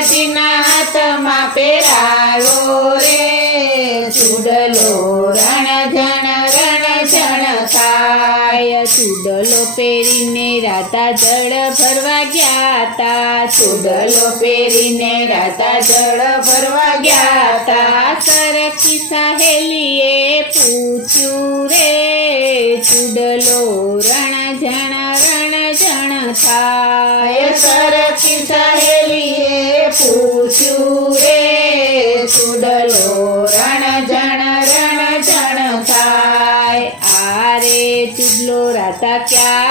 રાધાજીના હાથમાં પહેરાવ્યો રે ચૂડલો રણ થાય ચૂડલો પહેરીને રાધા જળ ભરવા ગયા તા ચૂડલો પહેરીને રાધા જળ ભરવા ગયા તા સરખી સહેલીએ પૂછ્યું રે ચૂડલો રણ થાય સરખી સહેલીએ પૂછ્યું રે ચૂડલો રણ થાય આરે ચૂડલો રાધા ક્યાં